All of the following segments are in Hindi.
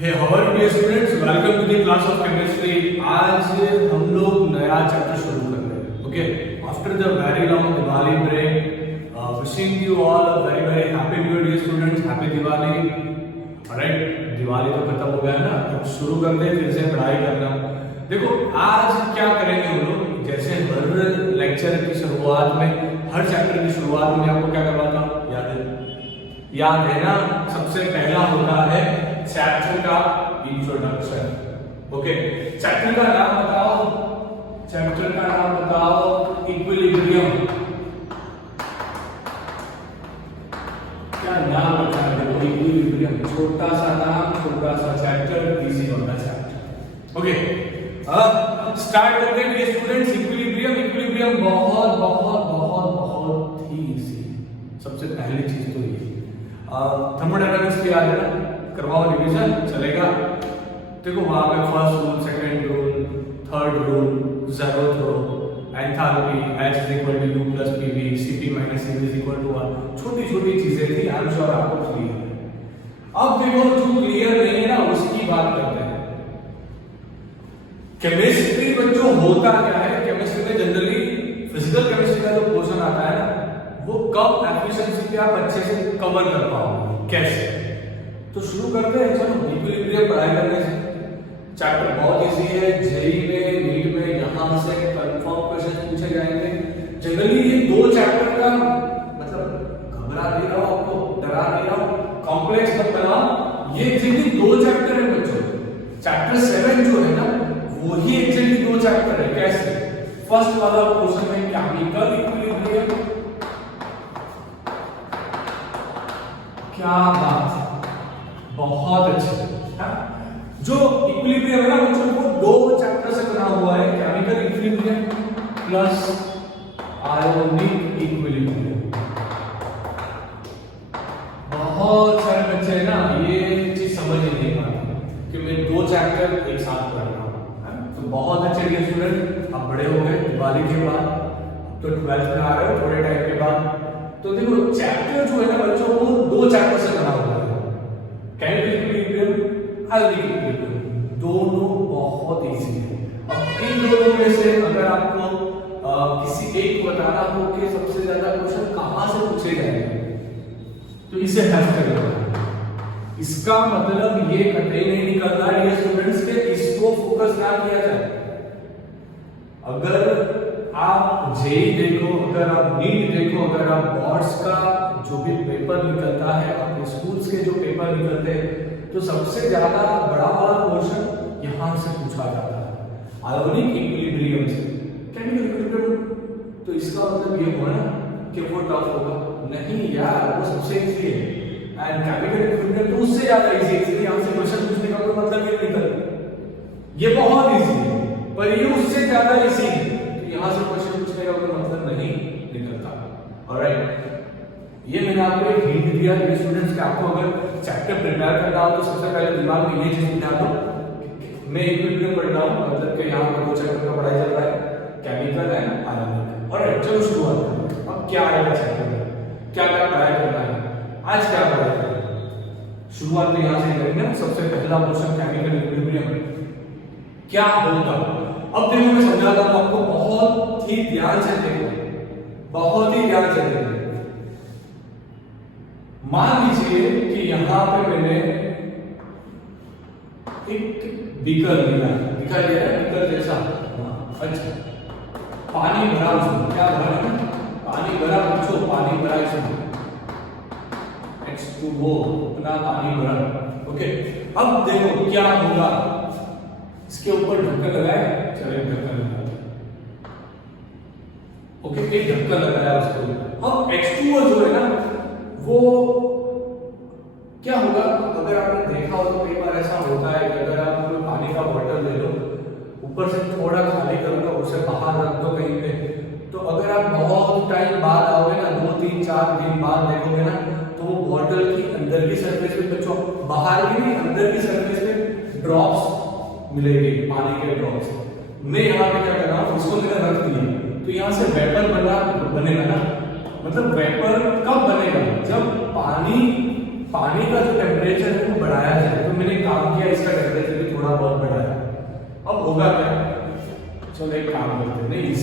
Hey how are you students, welcome to the class of chemistry. आज हम लोग नया चैप्टर शुरू कर रहे हैं। Okay, after the very long Diwali break, wishing you all a very very happy new year students, happy Diwali. Alright, Diwali तो खत्म हो गया ना, अब शुरू करते हैं फिर से पढ़ाई करना। देखो आज क्या करेंगे हम लोग, जैसे हर लेक्चर की शुरुआत में, हर चैप्टर की शुरुआत में आपको क्या करवाता हूँ, याद है ना। सबसे पहला होता है चैप्टर का इंट्रोडक्शन। ओके, चैप्टर का नाम बताओ, चैप्टर का नाम बताओ इक्विलिब्रियम। क्या नाम रखा है, देखो इक्विलिब्रियम, छोटा सा नाम, छोटा सा चैप्टर, इजी होता चैप्टर। ओके, अब स्टार्ट करते हैं स्टूडेंट्स। इक्विलिब्रियम बहुत बहुत बहुत बहुत ही इजी। सबसे पहली चीज तो ये थर्मोडायनामिक्स की आ जाए, करवाओ रिवीजन, चलेगा। देखो वहां पे first rule, second rule, third rule, ज़रूरत हो, enthalpy H is equal to U plus PV, Cp minus Cv is equal to 1, छोटी छोटी चीजें थी, आई एम श्योर आपको क्लियर है। अब देखो जो क्लियर नहीं है ना, उसकी बात करते हैं। केमिस्ट्री बच्चों होता क्या है, केमिस्ट्री में जनरली फिजिकल केमिस्ट्री का जो पोर्शन आता है ना, वो कब एफिशिएंसी पे आप अच्छे से कवर कर पाओगे, कैसे। तो शुरू करते हैं, चलो इक्विलिब्रियम पढ़ाई करने से। चैप्टर बहुत इजी है, जेई में, नीट में यहां से कंफर्म क्वेश्चन पूछे जाएंगे। जनरली ये दो चैप्टर का मतलब घबरा नहीं रहा हूं आपको, डरा नहीं रहा हूं, कॉम्प्लेक्स मत बनाओ। ये एक्चुअली दो चैप्टर है बच्चों। चैप्टर 7 जो है ना, वही एक्चुअली दो चैप्टर है। कैसे? फर्स्ट वाला पोर्शन में केमिकल इक्विलिब्रियम, क्या बात है, बहुत अच्छे। जो इक्विलिब्रियम है ना बच्चों, वो दो चैप्टर से बना हुआ है, chemical equilibrium plus ionic equilibrium. बहुत सारे बच्चे है ना, ये चीज समझ नहीं पाते कि मैं दो चैप्टर एक साथ पढ़ रहा हूँ। तो बहुत अच्छे डियर स्टूडेंट, आप बड़े हो गए दिवाली के बाद, तो 12th में आ रहे हो थोड़े टाइम के बाद। तो देखो चैप्टर जो है ना बच्चों, वो दो चैप्टर से बना हुआ है, केमिकल इक्विलिब्रियम, आयोनिक इक्विलिब्रियम, दोनों बहुत इजी है। अब इन दोनों में से अगर आपको किसी एक को बताना हो कि सबसे ज्यादा क्वेश्चन कहां से पूछे जाएंगे, तो इसे हेल्प करेगा। इसका मतलब ये कतई नहीं निकलता है स्टूडेंट्स के इसको फोकस ना किया जाए। अगर आप जेई देखो, अगर आप नीट देखो, अगर आप बोर्ड्स का जो भी पेपर निकलता है, अपने स्कूल्स के जो पेपर निकलते हैं, तो सबसे ज्यादा बड़ा वाला पोर्शन यहां से पूछा जाता है, आयोनिक इक्विलिब्रियम से। केमिकल इक्विलिब्रियम, तो इसका मतलब ये हुआ ना कि वो टफ होगा, नहीं यार, वो सबसे इजी है। एंड केमिकल इक्विलिब्रियम तो उससे ज्यादा इजी है, इसलिए यहां से क्वेश्चन पूछने का कोई मतलब ये नहीं निकल, ये बहुत इजी है, पर ये उससे ज्यादा इजी है, यहां से क्वेश्चन पूछने का कोई मतलब नहीं निकलता। ऑलराइट, ये मैंने आपको एक हिंट दिया है स्टूडेंट्स कि आपको अगर चैप्टर प्रिपेयर करना हो तो सबसे पहले दिमाग में ये चीज बिठा दो, मैं इक्विलिब्रियम पढ़ रहा हूं, मतलब कि यहां पर दो चैप्टर का पढ़ाई चल रहा है, केमिकल एंड आयोनिक। ऑलराइट, चलो शुरुआत करें। अब क्या आएगा चैप्टर में, क्या क्या पढ़ाई करना है, आज क्या पढ़ाई करें। शुरुआत तो यहां से करेंगे ना, सबसे पहला क्वेश्चन केमिकल इक्विलिब्रियम क्या होगा। अब देखो मैं समझाता हूं आपको, बहुत ही ध्यान से देखो, बहुत ही ध्यान से देखो। मान लीजिए कि यहां पे मैंने एक बीकर लिया, दिखा दिया है बीकर जैसा। अच्छा, पानी भरा उसमें, क्या भरा है, पानी भरा बच्चों, पानी भरा इसमें, H2O, अपना पानी भरा। ओके, अब देखो क्या होगा, इसके ऊपर ढक्कन लगाए, चलिए ढक्कन लगा, ओके, एक ढक्कन लगाया उसके ऊपर। अब H2O जो है ना, वो क्या होगा, अगर आपने देखा हो तो कई बार ऐसा होता है कि अगर आप कोई पानी का बोतल ले लो, ऊपर से थोड़ा खाली करो तो उसे बाहर रख दो कहीं पे, तो अगर आप बहुत टाइम बाद आओगे ना, 2-3-4 दिन बाद देखोगे ना, तो वो बोतल की अंदर की सरफेस पे बच्चों, बाहर की नहीं, अंदर की सरफेस पे ड्रॉप्स मिलेगी, पानी के ड्रॉप्स। मैं यहाँ पे क्या कर रहा हूँ, उसको मैंने रख दिया, तो यहाँ से वेपर बनेगा ना, मतलब वेपर कब बनेगा, जब पानी का जो टेम्परेचर है वो बढ़ाया जाए। तो मैंने काम किया,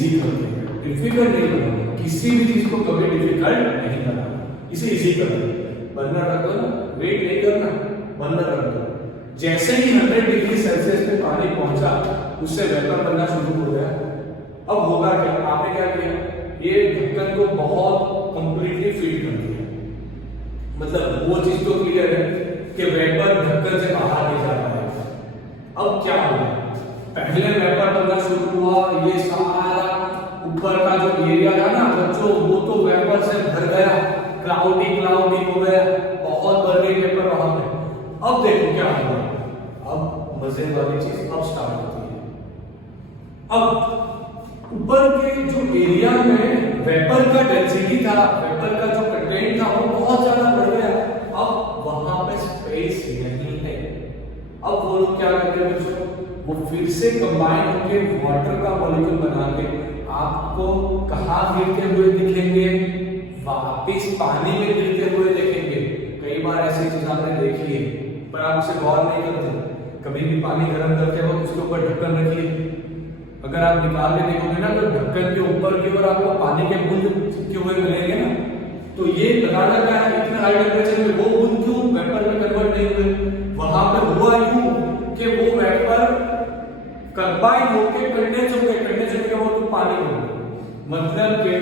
इजी करते हैं, डिफिकल्ट नहीं बनाना। किसी भी चीज को कभी डिफिकल्ट नहीं बनाना, इसे इजी करना। बर्नर रख दो ना, वेट नहीं करना, बर्नर रख दो। जैसे ही 100 डिग्री सेल्सियस पे पानी पहुंचा, उससे वेपर बनना शुरू हो गया। अब होगा क्या, आपने क्या किया, ये ढक्कन को बहुत कंप्लीटली फीड कर दिया। मतलब वो चीज तो क्लियर है कि वेपर ढक्कन से बाहर नहीं जा रहा है। अब क्या होगा, पहले वेपर बनना शुरू हुआ, ये सारा ऊपर का जो एरिया था ना बच्चों, वो तो वेपर से भर गया, क्लाउडी हो गया, बहुत भर गई वेपर वहां पे। अब देखो क्या होगा, अब मजे वाली चीज अब स्टार्ट होती है। अब ऊपर के जो एरिया में वेपर का डेंसिटी था, वेपर का जो कंटेंट था, वो बहुत ज्यादा बढ़ गया। अब वहां पे स्पेस नहीं है। अब वो लोग क्या करते हैं बच्चों, वो फिर से कंबाइन होकर वाटर का मॉलिक्यूल बना के आपको कहाँ गिरते हुए दिखेंगे, वापिस पानी में गिरते हुए देखेंगे। कई बार ऐसी चीज आपने देखी है, पर आप उसे गौर नहीं करते। कभी भी पानी गर्म करते वक्त उसके ऊपर ढक्कन रखिए, अगर आप निकाल के देखोगे ना तो ढक्कन के ऊपर की ओर आपको पानी के बूंद चिपके हुए मिलेंगे ना, तो ये पता लगा है इतने हाई टेम्परेचर में वो बूंद क्यों वेपर में कन्वर्ट नहीं हुए। वहां पे हुआ यूं कि वो वेपर कंबाइन होके कंडेंस हो गए, कंडेंस होके वो तो पानी हो गया। मतलब कि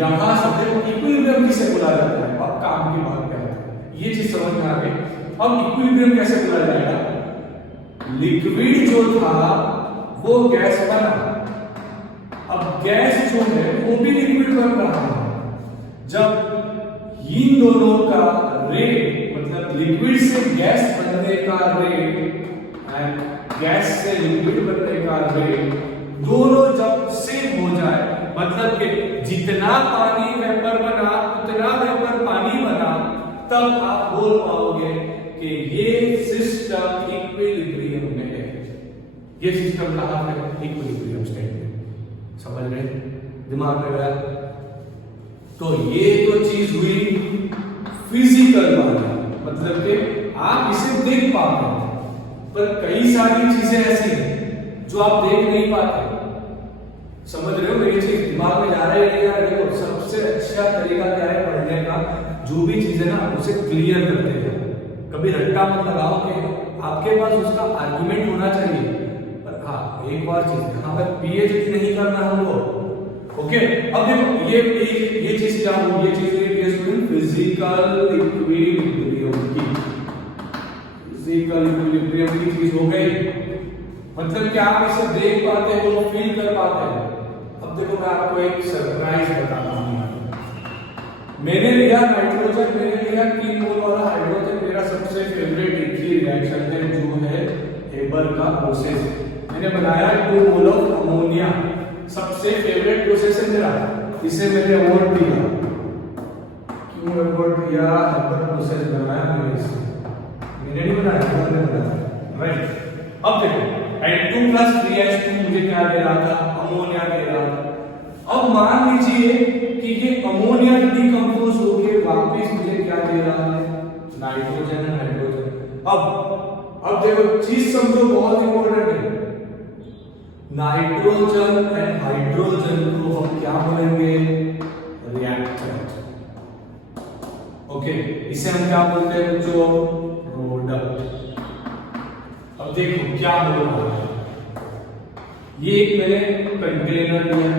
यहां से इक्विलिब्रियम किसे बुलाया जाता है, अब काम की बात क्या है, ये चीज समझ में आ गई। अब इक्विलिब्रियम कैसे बुलाया जाएगा, लिक्विड जो था वो गैस बना, अब गैस जो है वो भी लिक्विड बन रहा है। जब इन दोनों का रेट, मतलब लिक्विड से गैस बनने का रेट एंड गैस से लिक्विड बनने का रेट, दोनों जब सेम हो जाए, मतलब कि जितना पानी वेपर बना उतना वेपर पानी बना, तब आप बोल पाओगे कि ये सिस्टम इक्विलिब्रियम में है। ये सिस्टम कहां है, इक्विलिब्रियम स्टेट में। समझ रहे, दिमाग में गया। तो ये तो चीज हुई फिजिकल वाली, मतलब कि आप इसे देख पाते हैं, पर कई सारी चीजें ऐसी हैं जो आप देख नहीं पाते। समझ रहे हो मेरी चीज, दिमाग में जा रहा है नहीं आ रहा है। देखो सबसे अच्छा तरीका क्या है पढ़ने का, जो भी चीज है ना उसे क्लियर करते हैं। कभी रट्टा मत लगाओ कि आपके पास उसका आर्गुमेंट होना चाहिए। पर हाँ एक और चीज, यहाँ पर पीएचडी नहीं करना हमको, ओके। अब देखो ये चीज क्या हो, ये चीज फिजिकल इक्विलिब्रियम की, फिजिकल इक्विलिब्रियम की चीज हो गई। मतलब कि आप इसे देख पाते हो, फील कर पाते हैं। अब देखो मैं आपको एक सरप्राइज बताता हूँ। मैंने लिया नाइट्रोजन, मैंने लिया 3 मोल वाला हाइड्रोजन। मेरा सबसे फेवरेट एक ही रिएक्शन है जो है हेबर का प्रोसेस। मैंने बनाया 2 मोल ऑफ अमोनिया, सबसे फेवरेट प्रोसेस है मेरा, इसे मैंने अवार्ड दिया। क्यों अवार्ड दिया, हेबर प्रोसेस बनाया मैंने इसे, मैंने नहीं बनाया, हेबर ने बनाया, राइट। अब देखो N2+3H2 मुझे क्या दे रहा था, अमोनिया दे रहा था। अब मान लीजिए कि ये अमोनिया डिकम्पोज होके वापस मुझे क्या दे रहा है, नाइट्रोजन एंड हाइड्रोजन। अब देखो चीज समझो, बहुत इंपॉर्टेंट है। नाइट्रोजन एंड हाइड्रोजन को हम क्या बोलेंगे, रिएक्टेंट, ओके। इसे हम क्या बोलते हैं बच्चों, प्रोडक्ट। अब देखो क्या हो रहा है, ये एक मैंने कंटेनर लिया,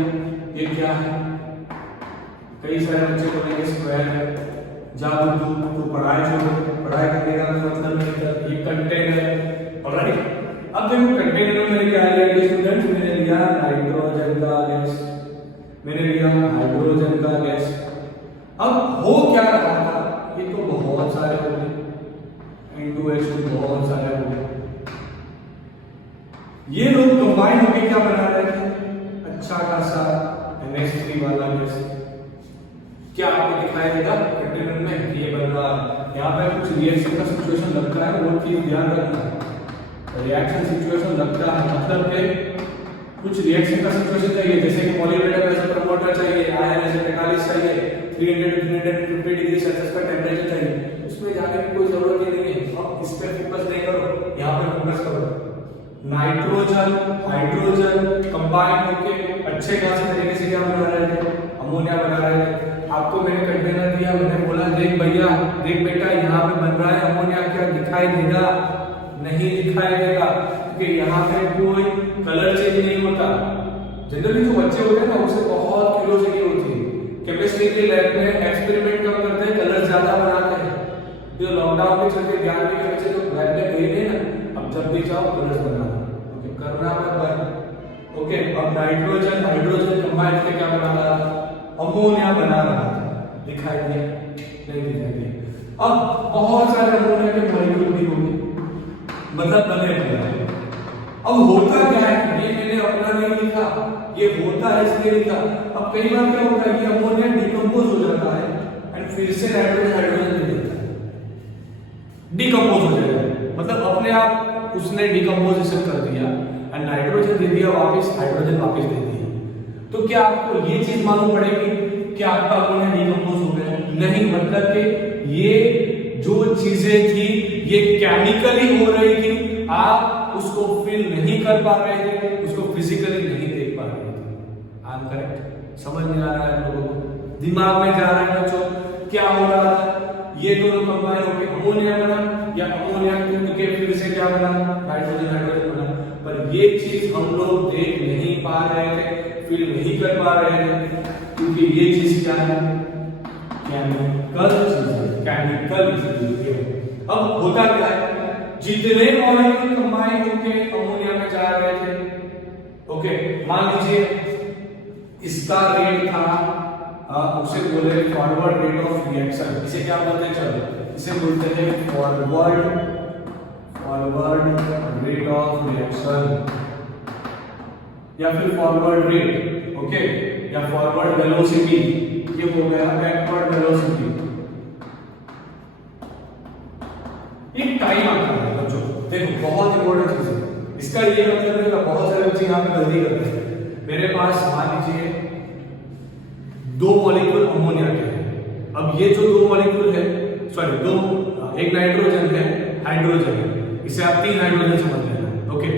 ये क्या है, कई सारे बच्चे बोलेंगे स्क्वायर है, जादू तो पढ़ाई करने का मतलब नहीं, ये कंटेनर है, ऑलराइट। अब देखो कंटेनर में मैंने क्या लिया स्टूडेंट, मैंने लिया नाइट्रोजन का गैस, मैंने लिया हाइड्रोजन का गैस। अब हो क्या रहा था, ये तो बहुत सारे हो गए, N2H2 बहुत सारे हो गए। ये लोग कंबाइन होकर क्या बना रहे थे, अच्छा खासा NH3 वाला गैस। क्या आपको दिखाई देगा कंटेनर में ये बन रहा है, यहाँ पे कुछ रिएक्शन का सिचुएशन लगता है, वो चीज ध्यान रखना है। रिएक्शन सिचुएशन लगता है मतलब कि कुछ रिएक्शन का सिचुएशन चाहिए, जैसे कि पॉलीमेटर ऐसा प्रमोटर चाहिए, आयन ऐसे कैटालिस्ट चाहिए, 300-350 डिग्री सेल्सियस का टेंपरेचर चाहिए, उसमें जाने की कोई जरूरत ही नहीं है। अब इस पे फोकस नहीं करो, यहाँ पे फोकस करो। नाइट्रोजन हाइड्रोजन कंबाइन होके अच्छे खासे तरीके से क्या बना रहे थे, अमोनिया बना रहे थे। आपको मैंने कंटेनर दिया, मैंने बोला देख भैया, देख बेटा, यहाँ पे बन रहा है अमोनिया, क्या दिखाई देगा? नहीं दिखाई देगा, क्योंकि यहाँ पे कोई कलर चेंज नहीं होता। जनरली जो बच्चे होते हैं ना, उसे बहुत क्यूरियोसिटी होती है। केमिस्ट्री के लैब में एक्सपेरिमेंट कम करते हैं, कलर ज्यादा बनाते हैं। जो लॉकडाउन के चलते ध्यान में के बच्चे जो लैब में गए नहीं ना, अब जब भी जाओ कलर्स बनाना, ओके, करना मत बंद। ओके, अब नाइट्रोजन हाइड्रोजन कंबाइन करके क्या बना रहा था? अमोनिया बना रहा था। दिखाई दिया? नहीं दिखाई दिया। अब बहुत सारे अमोनिया के मॉलिक्यूल भी होंगे, मतलब बने हुए। अब होता क्या है, ये मैंने अपना नहीं लिखा, ये होता है इसलिए लिखा। अब कई बार क्या होता है, ये अमोनिया डिकम्पोज हो जाता है एंड फिर से नाइट्रोजन हाइड्रोजन दे देता है, डिकम्पोज हो जाएगा, मतलब अपने आप उसने डिकम्पोजिशन कर दिया एंड नाइट्रोजन दे दिया वापस, हाइड्रोजन वापस दे दिया। तो क्या आपको ये चीज मालूम पड़ेगी कि आपका अमोनिया डिकम्पोज हो गया? नहीं, मतलब कि ये जो चीजें थी ये केमिकली हो रही थी, आप उसको फील नहीं कर पा रहे थे, उसको फिजिकली नहीं देख पा रहे थे। I am correct? समझ में आ रहा है आप लोगों को? दिमाग में जा रहा है बच्चों क्या हो रहा था? ये दोनों कंबाइन होकर अमोनिया बना, या अमोनिया टूट के फिर से क्या बना? नाइट्रोजन हाइड्रोजन बना। पर ये चीज हम लोग देख नहीं पा रहे थे, फील नहीं कर पा रहे थे, क्योंकि ये चीज क्या है? केमिकल चीज है, केमिकल चीज है। अब होता क्या है, जितने मॉलिक्यूल कंबाइन होकर अमोनिया में जा रहे थे, ओके, मान लीजिए इसका रेट था, उसे बोले फॉरवर्ड रेट ऑफ रिएक्शन। इसे क्या बोलते हैं? चलो इसे बोलते हैं फॉरवर्ड रेट ऑफ रिएक्शन, या फिर फॉरवर्ड रेट, ओके, या फॉरवर्ड वेलोसिटी। ये हो गया बैकवर्ड वेलोसिटी। एक टाइम आता है बच्चों, देखो बहुत इंपॉर्टेंट चीज है। इसका ये मतलब है कि बहुत सारे बच्चे यहाँ पे गलती करते हैं। मेरे पास मान लीजिए दो मॉलिक्यूल अमोनिया के हैं। अब ये जो दो मॉलिक्यूल है, सॉरी दो, एक नाइट्रोजन है, हाइड्रोजन है, इसे आप तीन हाइड्रोजन समझ लेना, ओके।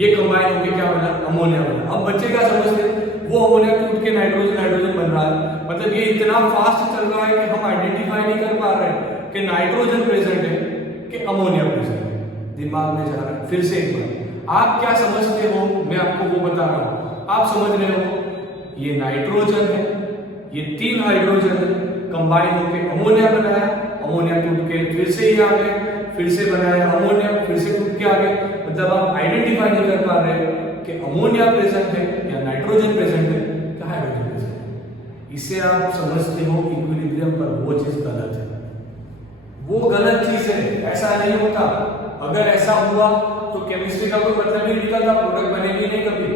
ये कंबाइन होकर क्या बना? अमोनिया बना। अब बच्चे क्या समझते हैं, वो अमोनिया टूट के नाइट्रोजन हाइड्रोजन बन रहा है, मतलब ये इतना फास्ट चल रहा है कि हम आइडेंटिफाई नहीं कर पा रहे हैं कि नाइट्रोजन प्रेजेंट है कि अमोनिया प्रेजेंट है। दिमाग में जा रहा है। फिर से एक बार, आप क्या समझते हो, मैं आपको वो बता रहा हूं। आप समझ रहे हो ये नाइट्रोजन है, ये तीन हाइड्रोजन है, कंबाइन होकर अमोनिया बनाया, अमोनिया टूट के फिर से ही आ गए, फिर से बनाया अमोनिया, फिर से टूट के आ गए, मतलब आप आइडेंटिफाई नहीं कर पा रहे कि अमोनिया प्रेजेंट है या नाइट्रोजन प्रेजेंट है या हाइड्रोजन प्रेजेंट है। इसे आप समझते हो इक्विलिब्रियम पर, वो चीज गलत है, वो गलत चीज है, ऐसा नहीं होता। अगर ऐसा हुआ तो केमिस्ट्री का कोई मतलब ही निकलता, प्रोडक्ट बनेगी नहीं कभी।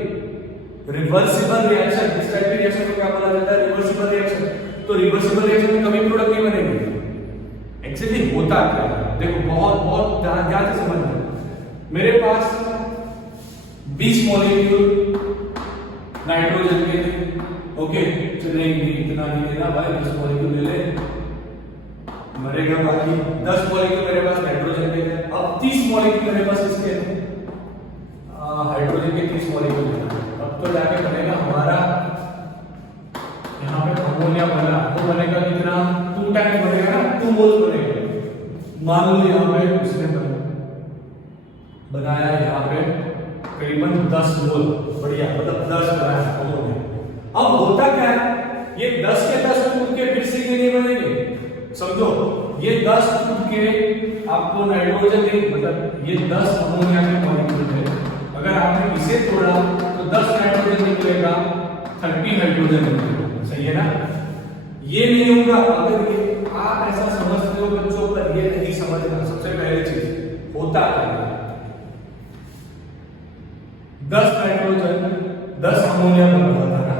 रिवर्सिबल रिएक्शन, इस टाइप की रिएक्शन को क्या बोला जाता है? Reversible reaction. तो रिवर्सिबल रिएक्शन में कभी प्रोडक्ट नहीं बनेगी। एक्चुअली होता क्या है, देखो बहुत बहुत ध्यान से समझना। मेरे पास 20 मॉलिक्यूल नाइट्रोजन के थे, ओके, चलिए इतना ही लेना भाई, 20 मॉलिक्यूल ले ले, मरेगा। बाकी 10 मॉलिक्यूल मेरे पास नाइट्रोजन के थे। अब 30 मॉलिक्यूल मेरे पास किसके थे? हाइड्रोजन के 30 मॉलिक्यूल थे। अब तो जाके बनेगा हमारा, यहाँ पे अमोनिया बना, वो बनेगा कितना? 2 टाइम्स बनेगा, 2 मोल बनेगा। मान लो यहाँ पे उसने बनाया यहाँ पे करीबन 10 मोल, बढ़िया, मतलब 10 बनाया अमोनिया। अब होता क्या है, ये 10 के 10 टूट के फिर से ये नहीं बनेंगे, समझो। ये 10 टूट के आपको नाइट्रोजन दे, मतलब ये 10 अमोनिया के मॉलिक्यूल है। अगर आपने इसे तोड़ा तो 10 नाइट्रोजन निकलेगा, 30 हाइड्रोजन निकलेगा, सही है ना? ये नहीं होगा अगर ये आप ऐसा समझते हो बच्चों, पर ये नहीं समझना। सबसे पहले चीज होता है 10 नाइट्रोजन 10 अमोनिया बन रहा था ना।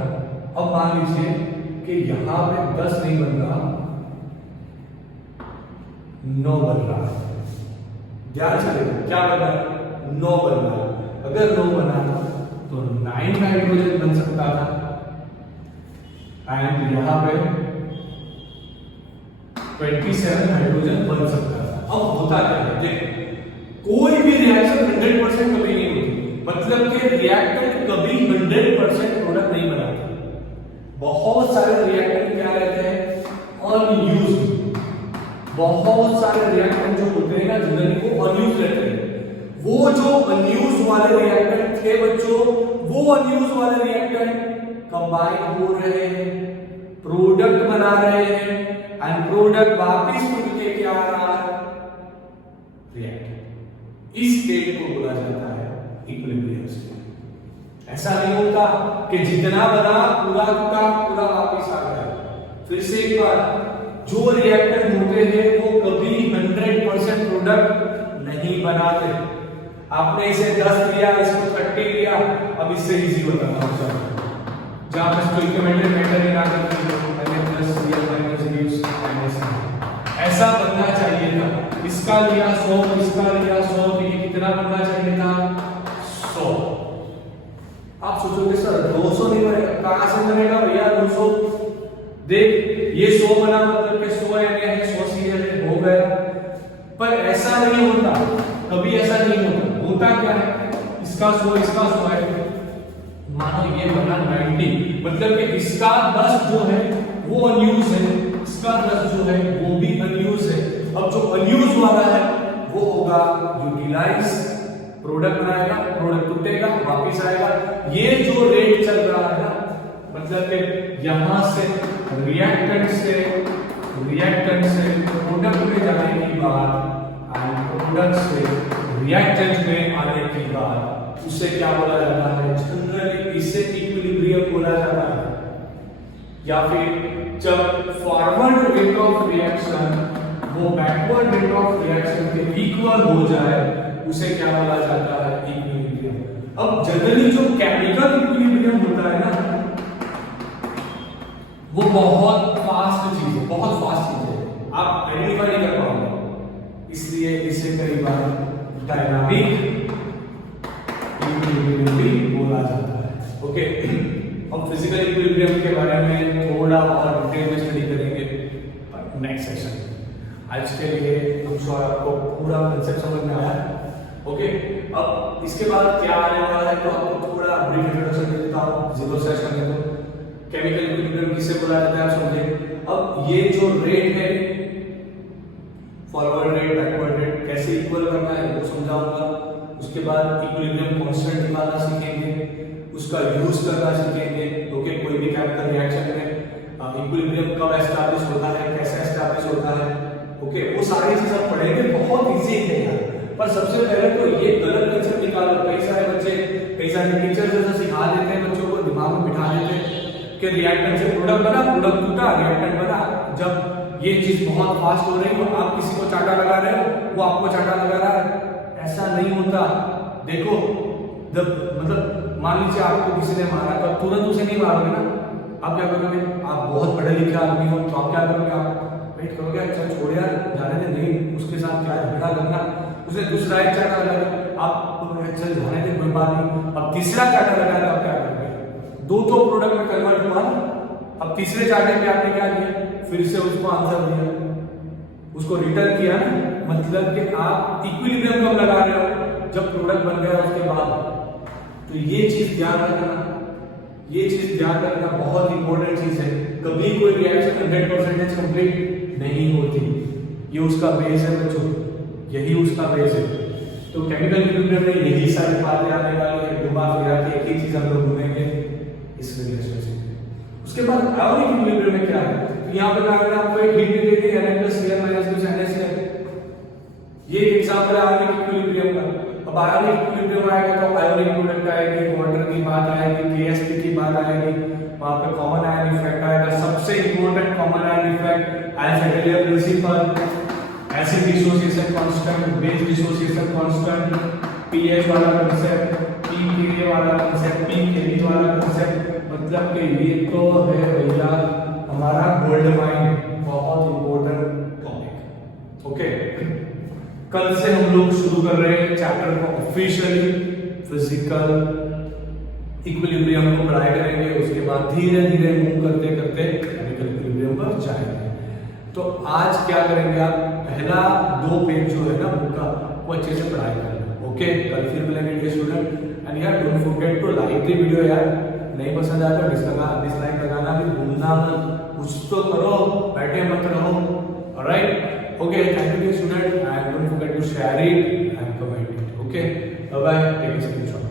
अब मान लीजिए कि यहां पे 10 नहीं बन रहा, 9 बन रहा। ध्यान से क्या बन रहा? 9 बन रहा। अगर 9 बना तो 9 नाइट्रोजन बन सकता था एंड यहां पे 27 हाइड्रोजन बन सकता था। अब होता क्या है, देखो कोई भी रिएक्शन 100% कभी नहीं होती। मतलब कि रिएक्टेंट कभी 100% प्रोडक्ट नहीं बनाते। बहुत सारे रिएक्टेंट क्या रहते हैं अनयूज्ड, बहुत सारे रिएक्टेंट जो होते हैं ना जनरली वो अनयूज्ड रहते हैं। वो जो अनयूज्ड वाले रिएक्टेंट थे बच्चों, वो अनयूज्ड वाले रिएक्टेंट कंबाइन हो रहे हैं, प्रोडक्ट बना रहे हैं एंड प्रोडक्ट वापस उठ के क्या आ रहा है रिएक्टेंट। इस स्टेट को बोला जाता है इक्विलिब्रियम स्टेट। ऐसा नहीं होता कि जितना बना पूरा का पूरा वापस आ गया। फिर से एक बार, जो रिएक्टेंट होते हैं वो कभी 100% प्रोडक्ट नहीं बनाते। आपने इसे 10 लिया, इसको 30 लिया, अब इससे इजी बताना है जहां पर स्टोइकियोमेट्रिक मेथड में आगे मैंने प्लस लिया माइनस यूज माइनस। ऐसा बनना चाहिए था। इसका लिया 100, इसका लिया 100, तो ये कितना बनना चाहिए था 100। आप सोचोगे सर 200 नहीं बनेगा, कहां से बनेगा भैया 200? देख ये 100 बना मतलब कि 100 है 100 सीरियल हो गया। पर ऐसा नहीं होता, कभी ऐसा नहीं होता। होता क्या है, इसका 100 इसका 100 है, मानो ये बना 90, मतलब कि इसका 10 जो है वो अनयूज है, इसका 10 जो है वो भी अनयूज है। अब जो अनयूज वाला है वो होगा यूटिलाइज, प्रोडक्ट बनाएगा, प्रोडक्ट टूटेगा वापस आएगा। ये जो रेट चल रहा है ना, मतलब कि यहां से रिएक्टेंट से प्रोडक्ट में जाने की बात एंड प्रोडक्ट से रिएक्टेंट में आने की बात, उसे क्या बोला जाता है जनरली? इसे इक्विलिब्रियम बोला जाता है। या फिर जब फॉरवर्ड रेट ऑफ रिएक्शन वो बैकवर्ड रेट ऑफ रिएक्शन के इक्वल हो जाए, उसे क्या बोला जाता है इक्विलिब्रियम। अब जनरली जो केमिकल इक्विलिब्रियम होता है ना, वो बहुत फास्ट चीज है, बहुत फास्ट चीज है, आप आइडेंटिफाई नहीं कर पाओगे। इसलिए इसे कई बार डायनामिक इक्विलिब्रियम भी बोला जाता है। ओके, हम फिजिकल इक्विलिब्रियम के बारे में थोड़ा और डिटेल में स्टडी करेंगे नेक्स्ट सेशन। आज के लिए हम श्योर आपको पूरा कांसेप्ट समझ में आया। ओके, अब इसके बाद क्या आने वाला है तो आपको थोड़ा ब्रीफ इंट्रोडक्शन दे देता हूं। जीरो से करने दो। केमिकल इक्विलिब्रियम किसे बोला जाता है आप समझे। अब ये जो रेट है, फॉरवर्ड रेट बैकवर्ड रेट कैसे इक्वल करना है वो समझाऊंगा। उसके बाद इक्विलिब्रियम कांस्टेंट निकालना सीखेंगे, उसका यूज करना सीखेंगे। ओके, कोई भी केमिकल रिएक्शन में इक्विलिब्रियम कब एस्टैब्लिश होता है, कैसे एस्टैब्लिश होता है, ओके, वो सारी चीजें आप पढ़ेंगे। बहुत इजी है यार, पर सबसे पहले तो ये गलत कंसेप्ट निकालो। कई सारे बच्चे, कई सारे टीचर जैसा सिखा देते हैं बच्चों को, दिमाग में बिठा देते हैं कि रिएक्टेंट से प्रोडक्ट बना, प्रोडक्ट टूटा, रिएक्टेंट बना। जब ये चीज बहुत फास्ट हो रही हो, आप किसी को चाटा लगा रहे हो, वो आपको चाटा लगा रहा है, ऐसा नहीं होता। देखो मतलब मान लीजिए आपको किसी ने मारा तो तुरंत उसे नहीं मारोगे ना, आप क्या करोगे? आप बहुत पढ़े लिखे आदमी हो तो आप क्या करोगे? आप वेट करोगे, अच्छा छोड़ यार जाने दे, नहीं उसके साथ क्या झगड़ा करना, उसे दूसरा एक चाटा लगा, आप चल जाने दे कोई बात नहीं। अब तीसरा चाटा लगा तो आप क्या करोगे? दो तो प्रोडक्ट में कन्वर्ट हुआ ना। अब तीसरे चाटे पे आपने क्या किया? फिर से उसको आंसर दिया, उसको रिटर्न किया ना। मतलब कि आप इक्विलिब्रियम कब लगा रहे हो? जब प्रोडक्ट बन गया उसके बाद। तो ये चीज ध्यान रखना, ये चीज ध्यान रखना बहुत इंपॉर्टेंट चीज है। कभी कोई रिएक्शन 100% कंप्लीट नहीं होती, ये उसका बेस है बच्चों, यही उसका बेस है। तो केमिकल इक्विलिब्रियम में यही सारी बातें आने वाली है। घुमा फिरा के एक ही चीज हम लोग घूमेंगे इस रिलेशनशिप में। उसके बाद आयोनिक इक्विलिब्रियम में क्या है? तो यहाँ पर अगर आपको एक हीट दे दी NaCl-2 ये एग्जांपल है आयोनिक इक्विलिब्रियम का। अब आयोनिक इक्विलिब्रियम आएगा तो आयोनिक प्रोडक्ट आएगी, वाटर की बात आएगी, KSP की बात आएगी, वहां पे कॉमन आयन इफेक्ट आएगा। सबसे important common ion effect alpha principle, acid dissociation constant, base dissociation constant, pH वाला कांसेप्ट, pKa वाला कांसेप्ट, pKb वाला कांसेप्ट। मतलब कि ये तो है भैया हमारा गोल्ड माइन, बहुत इंपॉर्टेंट टॉपिक। ओके, कल से हम लोग शुरू कर रहे हैं चैप्टर को ऑफिशियली, फिजिकल इक्विलिब्रियम को पढ़ाई करेंगे। उसके बाद धीरे धीरे मूव करते करते केमिकल इक्विलिब्रियम पर जाएंगे। तो आज क्या करेंगे आप? पहला 2 पेज जो है ना बुक का, वो अच्छे से पढ़ाई करना। ओके, कल फिर मिलेंगे डियर स्टूडेंट। एंड यार don't forget to like the video यार, नहीं पसंद आया तो डिसलाइक लगाना भी भूलना मत, कुछ तो करो, बैठे मत रहो। Alright, okay, thank you dear student, and don't forget to share it and comment it. Okay, bye bye, take a screenshot.